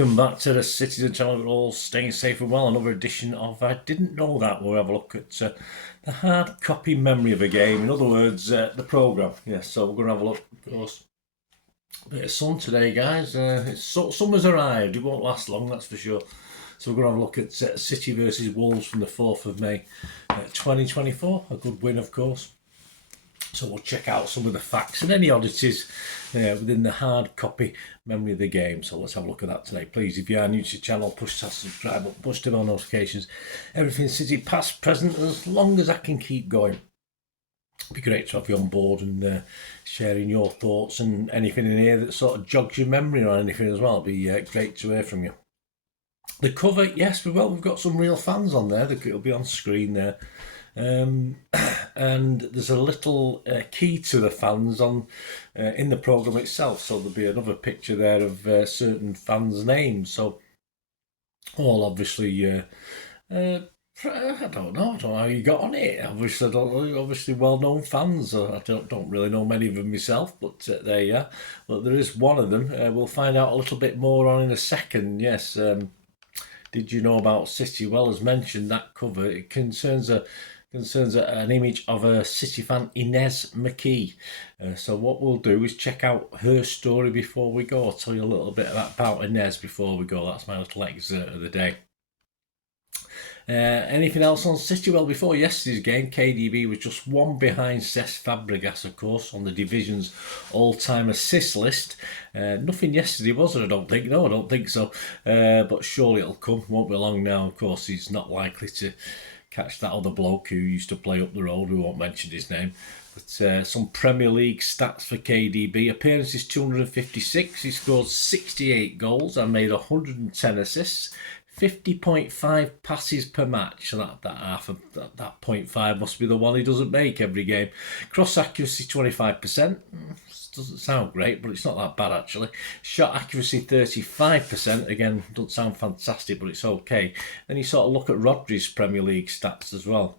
welcome back to the Citytilidie channel. We're all staying safe and well. Another edition of I Didn't Know That. We'll have a look at the hard copy memory of a game. In other words, the programme. Yes, so we're going to have a look, of course. Bit of sun today, guys. Summer's arrived. It won't last long, that's for sure. So we're going to have a look at City versus Wolves from the 4th of May 2024. A good win, of course. So we'll check out some of the facts and any oddities within the hard copy memory of the game. So let's have a look at that today. Please, if you are new to the channel, push that subscribe button, push the bell notifications. Everything City, past, present, as long as I can keep going. It'd be great to have you on board and sharing your thoughts and anything in here that sort of jogs your memory or anything as well. It'd be great to hear from you. The cover, yes, we've got some real fans on there. It'll be on screen there. And there's a little key to the fans on in the programme itself, so there'll be another picture there of certain fans' names. So all obviously I don't know how you got on it. Obviously well-known fans. I don't really know many of them myself, but there you are. But there is one of them. We'll find out a little bit more on in a second. Yes. Did you know about City? Well, as mentioned, that cover, it concerns an image of a City fan, Inez McKee. So what we'll do is check out her story before we go. I'll tell you a little bit about Inez before we go. That's my little excerpt of the day. Anything else on City? Well, before yesterday's game, KDB was just one behind Cesc Fabregas, of course, on the division's all-time assist list. Nothing yesterday, was there? I don't think. No, I don't think so. But surely it'll come. Won't be long now. Of course, he's not likely to catch that other bloke who used to play up the road. We won't mention his name. But some Premier League stats for KDB. Appearances 256. He scored 68 goals and made 110 assists. 50.5 passes per match. So that 0.5 must be the one he doesn't make every game. Cross accuracy 25%. Doesn't sound great, but it's not that bad actually. Shot accuracy 35%. Again, doesn't sound fantastic, but it's okay. Then you sort of look at Rodri's Premier League stats as well.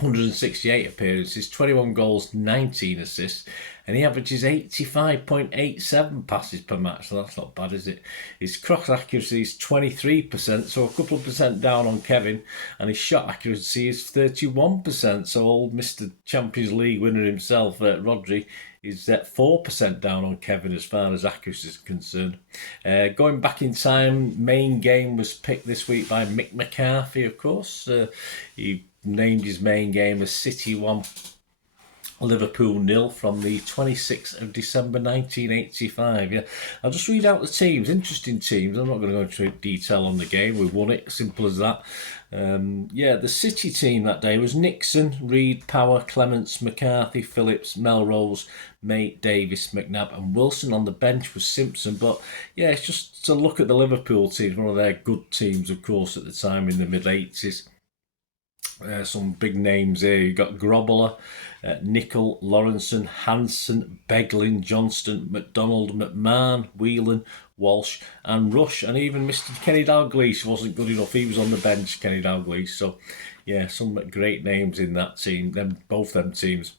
168 appearances, 21 goals, 19 assists, and he averages 85.87 passes per match, so that's not bad, is it? His cross accuracy is 23%, so a couple of percent down on Kevin, and his shot accuracy is 31%, so old Mr. Champions League winner himself, Rodri, is 4% down on Kevin as far as accuracy is concerned. Going back in time, main game was picked this week by Mick McCarthy, of course. He named his main game as City 1, Liverpool 0 from the 26th of December 1985. Yeah, I'll just read out the teams. Interesting teams. I'm not going to go into detail on the game. We won it, simple as that. The City team that day was Nixon, Reid, Power, Clements, McCarthy, Phillips, Melrose, Mate, Davis, McNabb and Wilson. On the bench was Simpson. But yeah, it's just to look at the Liverpool teams, one of their good teams, of course, at the time in the mid-80s. Some big names here. You've got Grobbler, Nicol, Lawrenson, Hansen, Beglin, Johnston, McDonald, McMahon, Whelan, Walsh and Rush. And even Mr. Kenny Dalglish wasn't good enough. He was on the bench, Kenny Dalglish. So, yeah, some great names in that team, both them teams.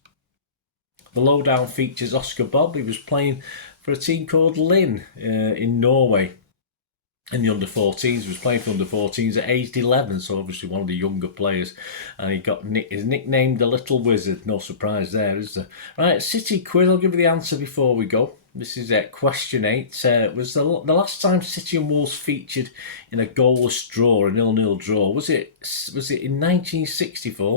The lowdown features Oscar Bob. He was playing for a team called Lynn in Norway. In the under-14s, he was playing for under-14s at aged 11, so obviously one of the younger players. And he is nicknamed the Little Wizard. No surprise there, is there? Right, City quiz. I'll give you the answer before we go. This is question 8. Was the last time City and Wolves featured in a goalless draw, a 0-0 draw? Was it in 1964,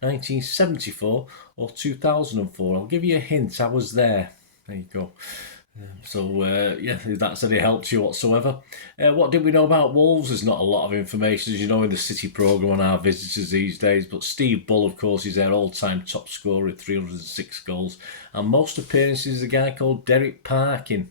1974, or 2004? I'll give you a hint. I was there. There you go. If that's any help to you whatsoever. What did we know about Wolves? There's not a lot of information, as you know, in the City programme on our visitors these days, but Steve Bull, of course, is their all-time top scorer with 306 goals, and most appearances is a guy called Derek Parkin,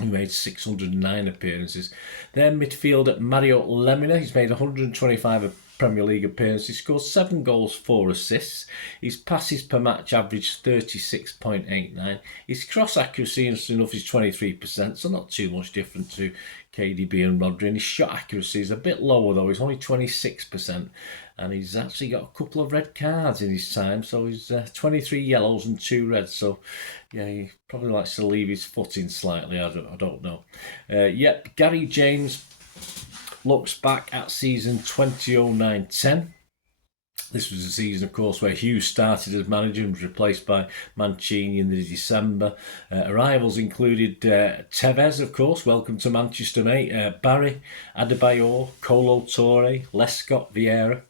who made 609 appearances. Then midfielder Mario Lemina, he's made 125 Premier League appearances. He scored 7 goals, 4 assists. His passes per match averaged 36.89. His cross accuracy enough is 23%, so not too much different to KDB and Rodri. And his shot accuracy is a bit lower though, he's only 26%. And he's actually got a couple of red cards in his time, so he's 23 yellows and 2 reds. So, yeah, he probably likes to leave his footing slightly. I don't know. Yep, Gary James looks back at season 2009-10. This was a season, of course, where Hughes started as manager and was replaced by Mancini in December. Arrivals included Tevez, of course, welcome to Manchester, mate. Barry, Adebayor, Colo Torre, Lescott, Vieira.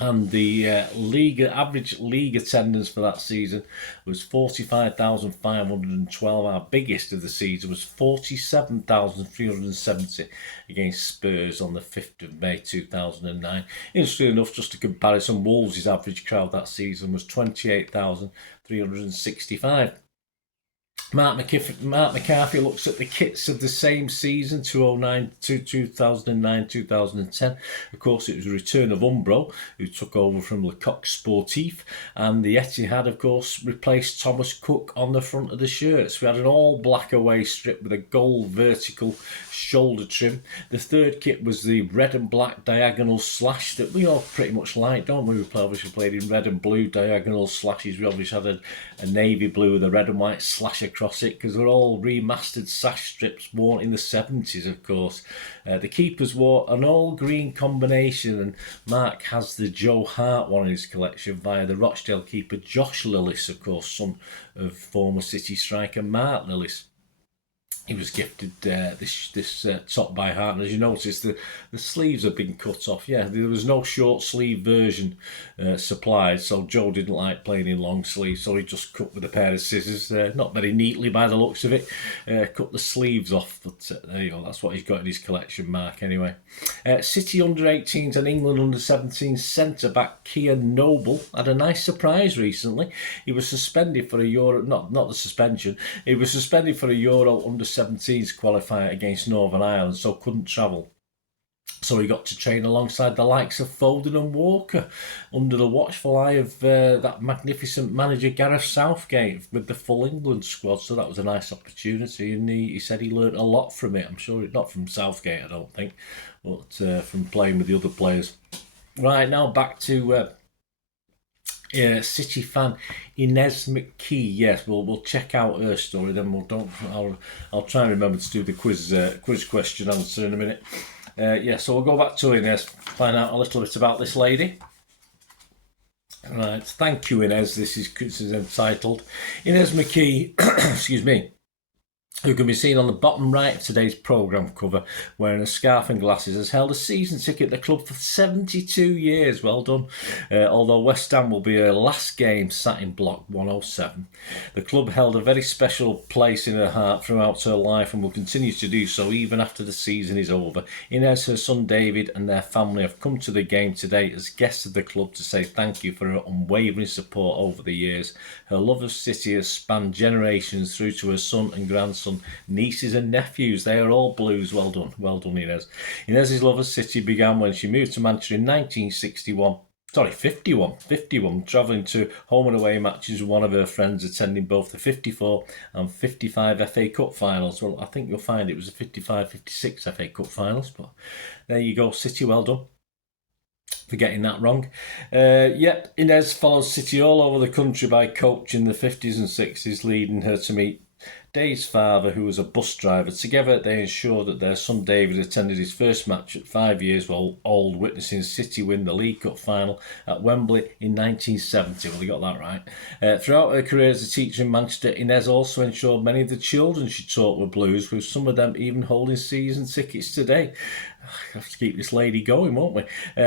And the average league attendance for that season was 45,512. Our biggest of the season was 47,370 against Spurs on the 5th of May 2009. Interestingly enough, just a comparison, Wolves' average crowd that season was 28,365. Marc McCarthy looks at the kits of the same season, 2009-2010. Of course, it was a return of Umbro, who took over from Lecoq Sportif, and the Etihad, of course, replaced Thomas Cook on the front of the shirts. We had an all-black away strip with a gold vertical shoulder trim. The third kit was the red and black diagonal slash that we all pretty much like, don't we? We obviously played in red and blue diagonal slashes. We obviously had a navy blue with a red and white slash across it, because they're all remastered sash strips worn in the 70s, of course. The keepers wore an all-green combination, and Marc has the Joe Hart one in his collection via the Rochdale keeper Josh Lillis, of course, son of former City striker Marc Lillis. He was gifted this top by Hart, and as you notice, the sleeves have been cut off. Yeah, there was no short sleeve version supplied, so Joe didn't like playing in long sleeves, so he just cut with a pair of scissors, not very neatly by the looks of it, cut the sleeves off, but there you go, that's what he's got in his collection, Marc, anyway. City under-18s and England under-17 centre-back Kian Noble had a nice surprise recently. He was suspended for a Euro, not the suspension, he was suspended for a Euro under-17s qualifier against Northern Ireland, so couldn't travel. So he got to train alongside the likes of Foden and Walker under the watchful eye of that magnificent manager Gareth Southgate with the full England squad. So that was a nice opportunity, and he said he learnt a lot from it. I'm sure not from Southgate, I don't think, but from playing with the other players. Right, now back to City fan Inez McKee. Yes, we'll check out her story. Then I'll try and remember to do the quiz question answer in a minute. So we'll go back to Inez, find out a little bit about this lady. Right, thank you, Inez. This is entitled Inez McKee. Excuse me. Who can be seen on the bottom right of today's programme cover wearing a scarf and glasses, has held a season ticket at the club for 72 years. Well done. Although West Ham will be her last game sat in Block 107. The club held a very special place in her heart throughout her life and will continue to do so even after the season is over. Inez, her son David and their family have come to the game today as guests of the club to say thank you for her unwavering support over the years. Her love of City has spanned generations through to her son and grandson, nieces and nephews. They are all Blues. Well done Inez. Inez's love of City began when she moved to Manchester in 51, travelling to home and away matches with one of her friends, attending both the 54 and 55 FA Cup finals. Well, I think you'll find it was the 55-56 FA Cup finals, but there you go, City, well done for getting that wrong. Inez follows City all over the country by coach in the 50s and 60s, leading her to meet Dave's father, who was a bus driver. Together, they ensured that their son David attended his first match at 5 years old, witnessing City win the League Cup final at Wembley in 1970. Well, they got that right. Throughout her career as a teacher in Manchester, Inez also ensured many of the children she taught were Blues, with some of them even holding season tickets today. I have to keep this lady going, won't we?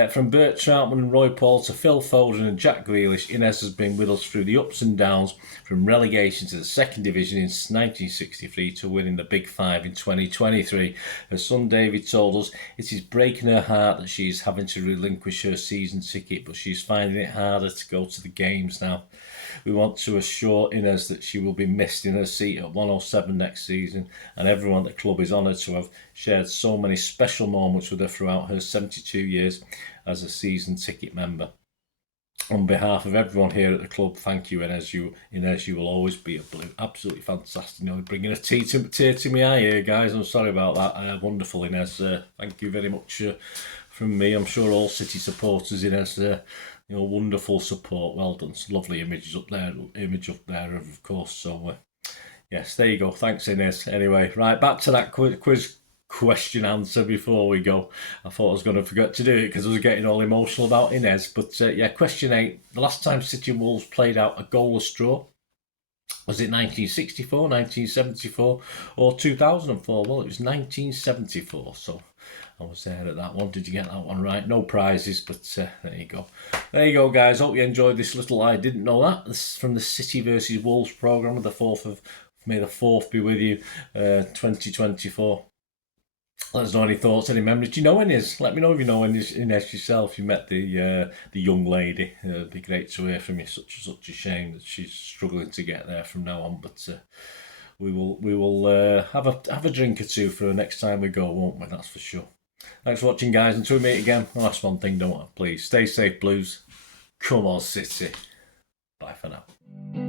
From Bert Troutman and Roy Paul to Phil Foden and Jack Grealish, Inez has been with us through the ups and downs, from relegation to the second division in 1963 to winning the Big Five in 2023. Her son David told us it is breaking her heart that she is having to relinquish her season ticket, but she's finding it harder to go to the games now. We want to assure Inez that she will be missed in her seat at 107 next season, and everyone at the club is honoured to have shared so many special moments with her throughout her 72 years as a season ticket member. On behalf of everyone here at the club, thank you, Inez. You will always be a Blue. Absolutely fantastic. Bringing a tear to my eye here, guys. I'm sorry about that. Wonderful, Inez. Thank you very much from me. I'm sure all City supporters, Inez. Wonderful support. Well done. It's lovely image up there, of course. So, yes, there you go. Thanks, Inez. Anyway, right, back to that quiz question answer before we go. I thought I was going to forget to do it because I was getting all emotional about Inez. But question 8. The last time City and Wolves played out a goalless draw, was it 1964, 1974 or 2004? Well, it was 1974. So I was there at that one. Did you get that one right? No prizes, but there you go. There you go, guys. Hope you enjoyed this little I Didn't Know That. This is from the City versus Wolves programme of the 4th of May the 4th be with you, 2024. Let us know any thoughts, any memories. Do you know Inez? Let me know if you know Inez yourself. You met the young lady. It'd be great to hear from you. Such a shame that she's struggling to get there from now on. But we will have a drink or two for the next time we go, won't we? That's for sure. Thanks for watching, guys. Until we meet again. The last one thing, don't I? Please stay safe, Blues. Come on, City. Bye for now.